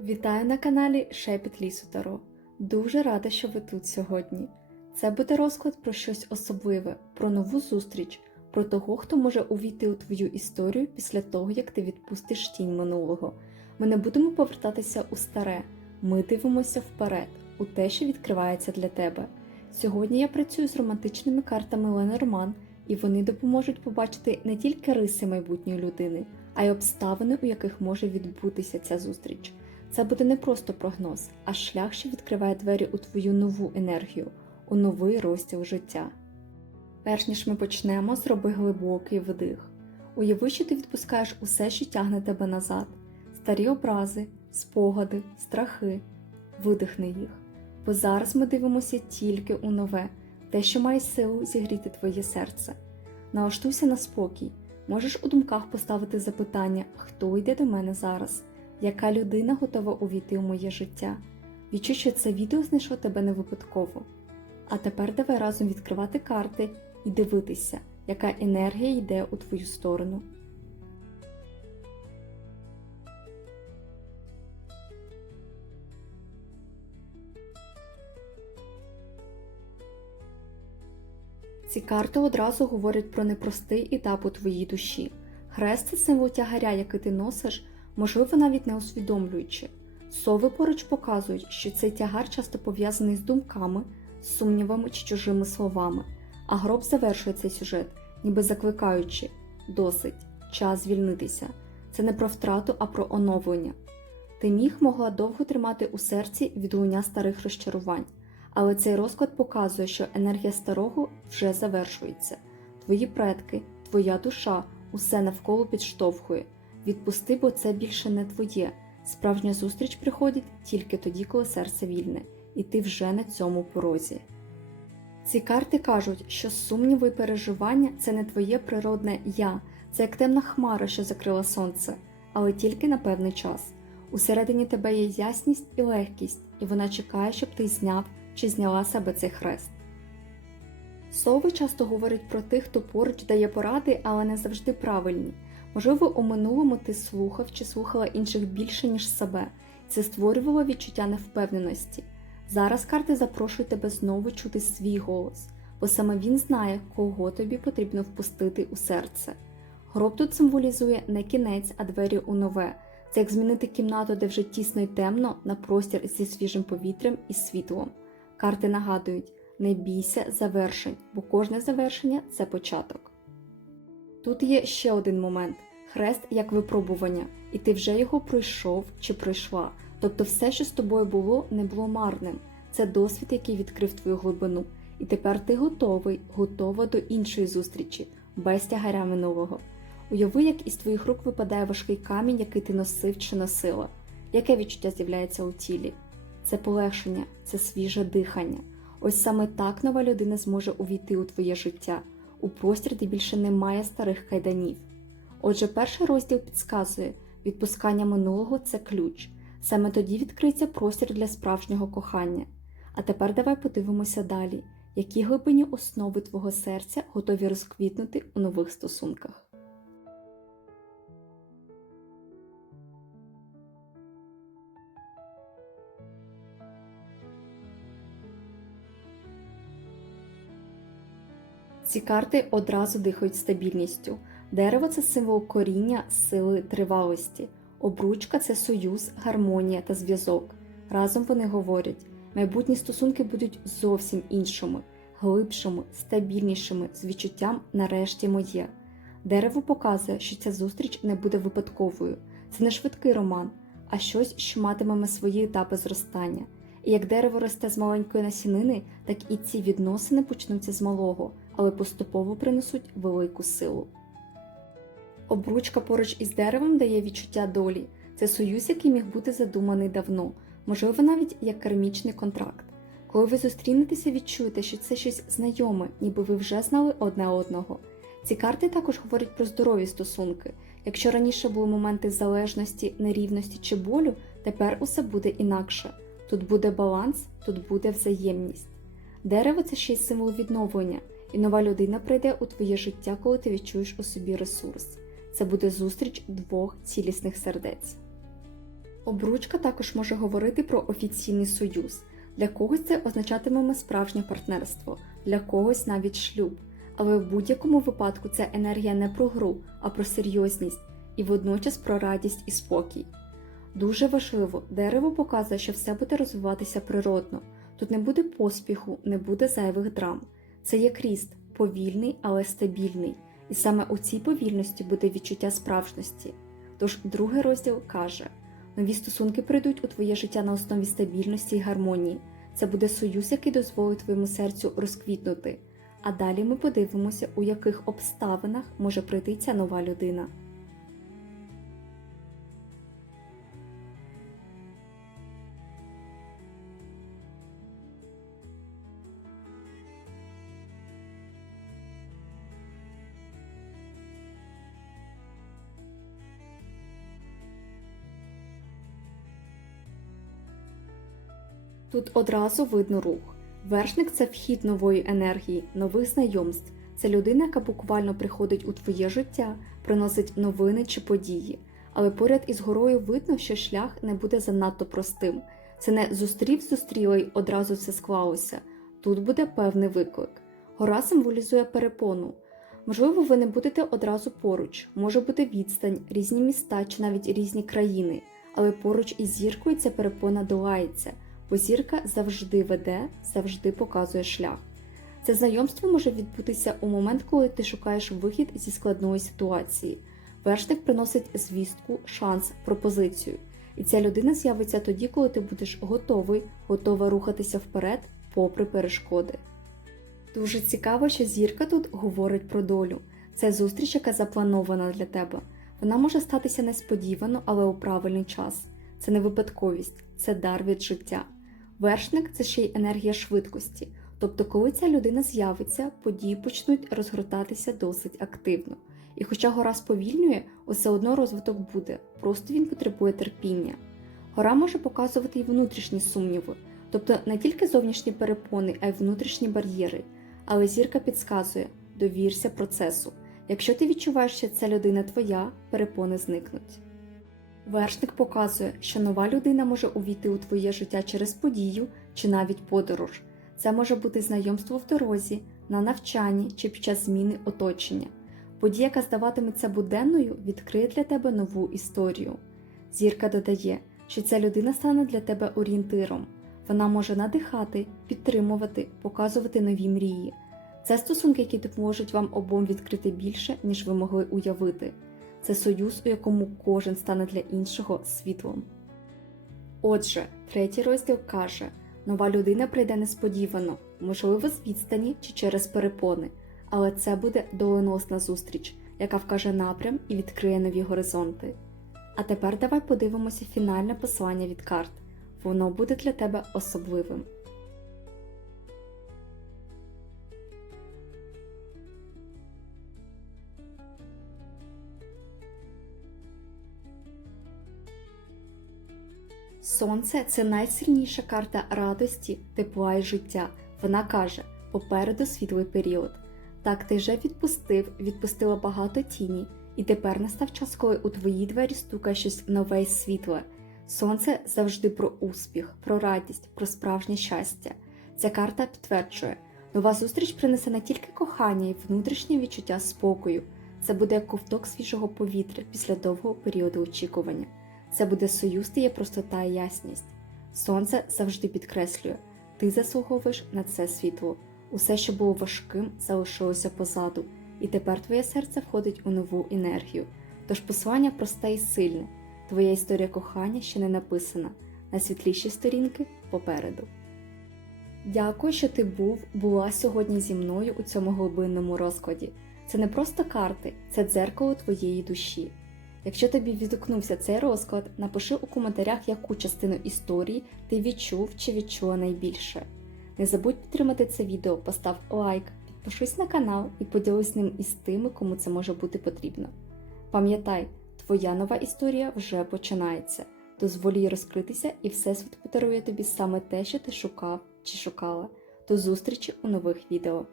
Вітаю на каналі Шепіт Лісу Таро. Дуже рада, що ви тут сьогодні. Це буде розклад про щось особливе, про нову зустріч, про того, хто може увійти у твою історію після того, як ти відпустиш тінь минулого. Ми не будемо повертатися у старе, ми дивимося вперед, у те, що відкривається для тебе. Сьогодні я працюю з романтичними картами Ленорман, і вони допоможуть побачити не тільки риси майбутньої людини, а й обставини, у яких може відбутися ця зустріч. Це буде не просто прогноз, а шлях, що відкриває двері у твою нову енергію, у новий розділ життя. Перш ніж ми почнемо, зроби глибокий вдих. Уяви, що ти відпускаєш усе, що тягне тебе назад, старі образи, спогади, страхи, видихни їх. Бо зараз ми дивимося тільки у нове, те, що має силу зігріти твоє серце. Налаштуйся на спокій, можеш у думках поставити запитання, хто йде до мене зараз яка людина готова увійти в моє життя. Відчуй, що це відео знайшло тебе не випадково. А тепер давай разом відкривати карти і дивитися, яка енергія йде у твою сторону. Ці карти одразу говорять про непростий етап у твоїй душі. Хрест це символ тягаря, який ти носиш можливо, навіть не усвідомлюючи. Сови поруч показують, що цей тягар часто пов'язаний з думками, сумнівами чи чужими словами, а гроб завершує цей сюжет, ніби закликаючи досить, час звільнитися. Це не про втрату, а про оновлення. Ти міг могла довго тримати у серці відлуння старих розчарувань, але цей розклад показує, що енергія старого вже завершується. Твої предки, твоя душа, усе навколо підштовхує. Відпусти, бо це більше не твоє. Справжня зустріч приходить тільки тоді, коли серце вільне, і ти вже на цьому порозі. Ці карти кажуть, що сумніви і переживання це не твоє природне я, це як темна хмара, що закрила сонце, але тільки на певний час. Усередині тебе є ясність і легкість, і вона чекає, щоб ти зняв чи зняла себе цей хрест. Сови часто говорять про тих, хто поруч дає поради, але не завжди правильні. Можливо, у минулому ти слухав чи слухала інших більше, ніж себе, це створювало відчуття невпевненості. Зараз карти запрошують тебе знову чути свій голос, бо саме він знає, кого тобі потрібно впустити у серце. Гроб тут символізує не кінець, а двері у нове. Це як змінити кімнату, де вже тісно й темно, на простір зі свіжим повітрям і світлом. Карти нагадують: не бійся завершень, бо кожне завершення це початок. Тут є ще один момент хрест як випробування, і ти вже його пройшов чи пройшла. Тобто все, що з тобою було, не було марним. Це досвід, який відкрив твою глибину. І тепер ти готовий, готова до іншої зустрічі, без тягаря минулого. Уяви, як із твоїх рук випадає важкий камінь, який ти носив чи носила. Яке відчуття з'являється у тілі? Це полегшення, це свіже дихання. Ось саме так нова людина зможе увійти у твоє життя, у простір, де більше немає старих кайданів. Отже, перший розділ підказує, відпускання минулого це ключ. Саме тоді відкриється простір для справжнього кохання. А тепер давай подивимося далі, які глибині основи твого серця готові розквітнути у нових стосунках. Ці карти одразу дихають стабільністю. Дерево це символ коріння, сили, тривалості, обручка це союз, гармонія та зв'язок. Разом вони говорять, майбутні стосунки будуть зовсім іншими, глибшими, стабільнішими, з відчуттям нарешті моє. Дерево показує, що ця зустріч не буде випадковою. Це не швидкий роман, а щось, що матиме свої етапи зростання. І як дерево росте з маленької насінини, так і ці відносини почнуться з малого, але поступово принесуть велику силу. Обручка поруч із деревом дає відчуття долі. Це союз, який міг бути задуманий давно, можливо, навіть як кармічний контракт. Коли ви зустрінетеся, відчуєте, що це щось знайоме, ніби ви вже знали одне одного. Ці карти також говорять про здорові стосунки. Якщо раніше були моменти залежності, нерівності чи болю, тепер усе буде інакше. Тут буде баланс, тут буде взаємність. Дерево це ще й символ відновлення, і нова людина прийде у твоє життя, коли ти відчуєш у собі ресурс. Це буде зустріч двох цілісних сердець. Обручка також може говорити про офіційний союз. Для когось це означатиме справжнє партнерство, для когось навіть шлюб. Але в будь-якому випадку це енергія не про гру, а про серйозність і водночас про радість і спокій. Дуже важливо, дерево показує, що все буде розвиватися природно. Тут не буде поспіху, не буде зайвих драм. Це як ріст, повільний, але стабільний. І саме у цій повільності буде відчуття справжності. Тож другий розділ каже: нові стосунки прийдуть у твоє життя на основі стабільності і гармонії. Це буде союз, який дозволить твоєму серцю розквітнути. А далі ми подивимося, у яких обставинах може прийти ця нова людина. Тут одразу видно рух. Вершник це вхід нової енергії, нових знайомств. Це людина, яка буквально приходить у твоє життя, приносить новини чи події. Але поряд із горою видно, що шлях не буде занадто простим. Це не зустрів зустріла й одразу все склалося. Тут буде певний виклик. Гора символізує перепону. Можливо, ви не будете одразу поруч, може бути відстань, різні міста чи навіть різні країни, але поруч із зіркою ця перепона долається бо зірка завжди веде, завжди показує шлях. Це знайомство може відбутися у момент, коли ти шукаєш вихід зі складної ситуації. Вершник приносить звістку, шанс, пропозицію. І ця людина з'явиться тоді, коли ти будеш готовий, готова рухатися вперед, попри перешкоди. Дуже цікаво, що зірка тут говорить про долю. Це зустріч, яка запланована для тебе. Вона може статися несподівано, але у правильний час. Це не випадковість, це дар від життя. Вершник це ще й енергія швидкості, тобто, коли ця людина з'явиться, події почнуть розгортатися досить активно. І хоча гора сповільнює, усе одно розвиток буде, просто він потребує терпіння. Гора може показувати й внутрішні сумніви, тобто не тільки зовнішні перепони, а й внутрішні бар'єри. Але зірка підказує довірся процесу. Якщо ти відчуваєш, що ця людина твоя, перепони зникнуть. Вершник показує, що нова людина може увійти у твоє життя через подію чи навіть подорож. Це може бути знайомство в дорозі, на навчанні чи під час зміни оточення. Подія, яка здаватиметься буденною, відкриє для тебе нову історію. Зірка додає, що ця людина стане для тебе орієнтиром. Вона може надихати, підтримувати, показувати нові мрії. Це стосунки, які допоможуть вам обом відкрити більше, ніж ви могли уявити це союз, у якому кожен стане для іншого світлом. Отже, третій розділ каже: нова людина прийде несподівано, можливо, з відстані чи через перепони, але це буде доленосна зустріч, яка вкаже напрям і відкриє нові горизонти. А тепер давай подивимося фінальне послання від карт. Воно буде для тебе особливим. Сонце це найсильніша карта радості, тепла і життя. Вона каже: попереду світлий період. Так ти вже відпустив, відпустила багато тіні, і тепер настав час, коли у твої двері стукає щось нове й світле. Сонце завжди про успіх, про радість, про справжнє щастя. Ця карта підтверджує, нова зустріч принесе не тільки кохання і внутрішнє відчуття спокою, це буде як ковток свіжого повітря після довгого періоду очікування. Це буде союз, де є простота і ясність. Сонце завжди підкреслює, ти заслуговуєш на це світло. Усе, що було важким, залишилося позаду, і тепер твоє серце входить у нову енергію. Тож послання просте і сильне. Твоя історія кохання ще не написана, найсвітліші сторінки попереду. Дякую, що ти був, була сьогодні зі мною у цьому глибинному розкладі. Це не просто карти, це дзеркало твоєї душі. Якщо тобі відгукнувся цей розклад, напиши у коментарях, яку частину історії ти відчув чи відчула найбільше. Не забудь підтримати це відео, постав лайк, підпишись на канал і поділись ним із тими, кому це може бути потрібно. Пам'ятай, твоя нова історія вже починається. Дозволь їй розкритися, і Всесвіт подарує тобі саме те, що ти шукав чи шукала. До зустрічі у нових відео.